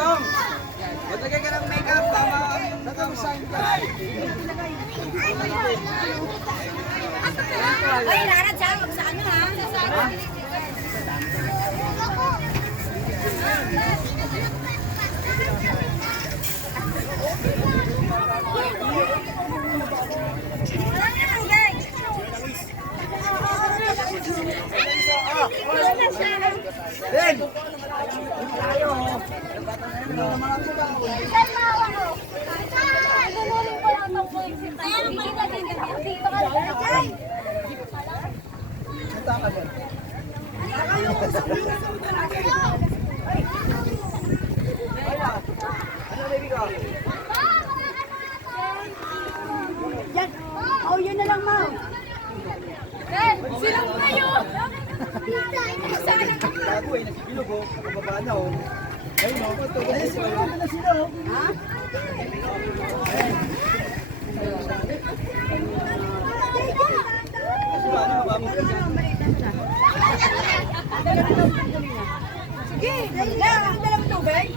Tong! Maglagay ka ng makeup, tama yung sign ka. Ay, Lara, dyan, huwag sa ano ha? Ben! Yan. Oh, yun na lang, ma'am. Silang kayo. Gago eh, nagkikilog oh. Nakababa na oh. Ayun oh. Ayun sila oh. Ayun sila oh. Ha? Ano ba mo? Sige, dali lang. Ang dalang tubig.